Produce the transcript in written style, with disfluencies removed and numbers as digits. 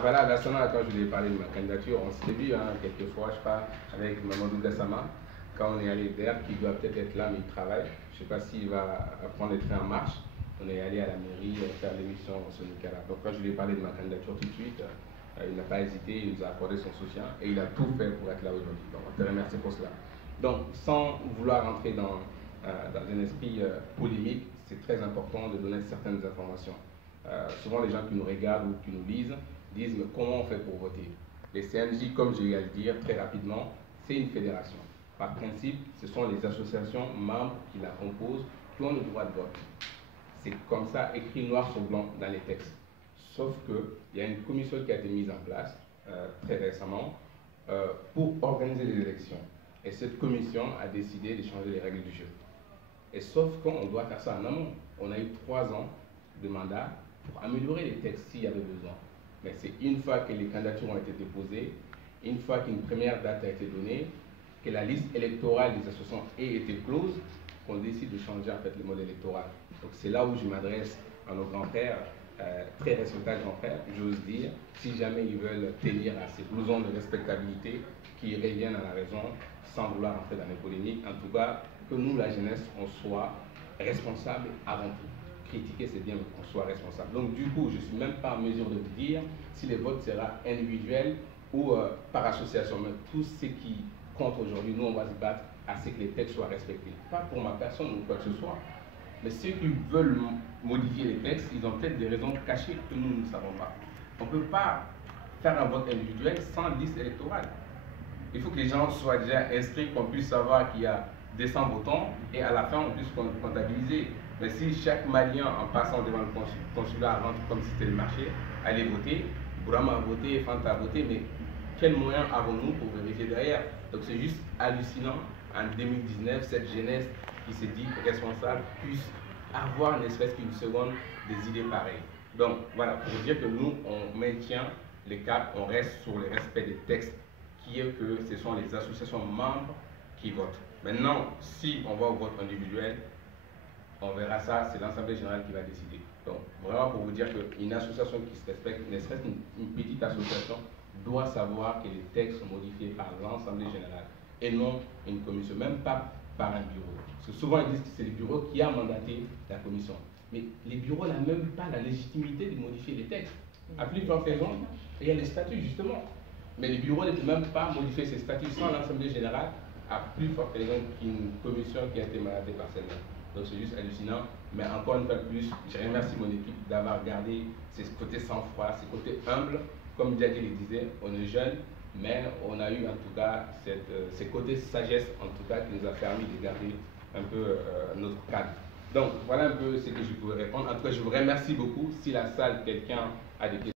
Voilà, là, quand je lui ai parlé de ma candidature, on s'était vu quelques fois, je sais pas, avec Mamadou Gassama, quand on est allé d'ailleurs, qui doit peut-être être là, mais il travaille. Je sais pas s'il va prendre les trains en marche. On est allé à la mairie faire l'émission sur Nicara. Donc quand je lui ai parlé de ma candidature tout de suite, il n'a pas hésité, il nous a accordé son soutien et il a tout fait pour être là aujourd'hui. Donc on te remercie pour cela. Donc sans vouloir rentrer dans un esprit polémique, c'est très important de donner certaines informations. Souvent les gens qui nous regardent ou qui nous lisent disent mais comment on fait pour voter? Les CNJ, comme j'ai eu à le dire très rapidement, c'est une fédération. Par principe, ce sont les associations membres qui la composent qui ont le droit de vote. C'est comme ça, écrit noir sur blanc dans les textes. Sauf qu'il y a une commission qui a été mise en place très récemment pour organiser les élections. Et cette commission a décidé de changer les règles du jeu. Et sauf qu'on doit faire ça en amont. On a eu 3 ans de mandat pour améliorer les textes s'il y avait besoin. Mais c'est une fois que les candidatures ont été déposées, une fois qu'une première date a été donnée, que la liste électorale des associations ait été close, qu'on décide de changer en fait le mode électoral. Donc c'est là où je m'adresse à nos grands frères, très respectables grands frères, j'ose dire, si jamais ils veulent tenir à ces blousons de respectabilité qui reviennent à la raison sans vouloir entrer dans les polémiques. En tout cas, que nous, la jeunesse, on soit responsable avant tout. Critiquer, c'est bien, mais qu'on soit responsable. Donc du coup, je ne suis même pas en mesure de vous dire si le vote sera individuel ou par association. Mais tout ce qui compte aujourd'hui, nous, on va se battre à ce que les textes soient respectés. Pas pour ma personne ou quoi que ce soit, mais ceux qui veulent modifier les textes, ils ont peut-être des raisons cachées que nous ne savons pas. On ne peut pas faire un vote individuel sans liste électorale. Il faut que les gens soient déjà inscrits, qu'on puisse savoir qu'il y a 200 votants et à la fin, on puisse comptabiliser. Mais si chaque Malien, en passant devant le consulat, rentre comme si c'était le marché, allait voter, Bourama a voté, Fanta a voté, mais quels moyens avons-nous pour vérifier derrière? Donc c'est juste hallucinant, en 2019, cette jeunesse qui se dit responsable puisse avoir ne-serait-ce qu'une seconde des idées pareilles. Donc voilà, pour dire que nous, on maintient le cap, on reste sur le respect des textes, qui est que ce sont les associations membres qui votent. Maintenant, si on va au vote individuel, on verra ça, c'est l'Assemblée générale qui va décider. Donc, vraiment pour vous dire qu'une association qui se respecte, ne serait-ce qu'une petite association, doit savoir que les textes sont modifiés par l'Assemblée générale et non une commission, même pas par un bureau. Parce que souvent ils disent que c'est le bureau qui a mandaté la commission. Mais les bureaux n'ont même pas la légitimité de modifier les textes. À plus forte raison, il y a les statuts justement. Mais les bureaux ne peuvent même pas modifier ces statuts sans l'Assemblée générale, à plus forte raison qu'une commission qui a été mandatée par celle-là. Donc c'est juste hallucinant. Mais encore une fois de plus, je remercie mon équipe d'avoir gardé ces côtés sang-froid, ces côtés humbles. Comme Diadji le disait, on est jeune, mais on a eu en tout cas ces côtés sagesse, en tout cas, qui nous a permis de garder un peu notre cadre. Donc voilà un peu ce que je pouvais répondre. En tout cas, je vous remercie beaucoup. Si la salle, quelqu'un a des questions.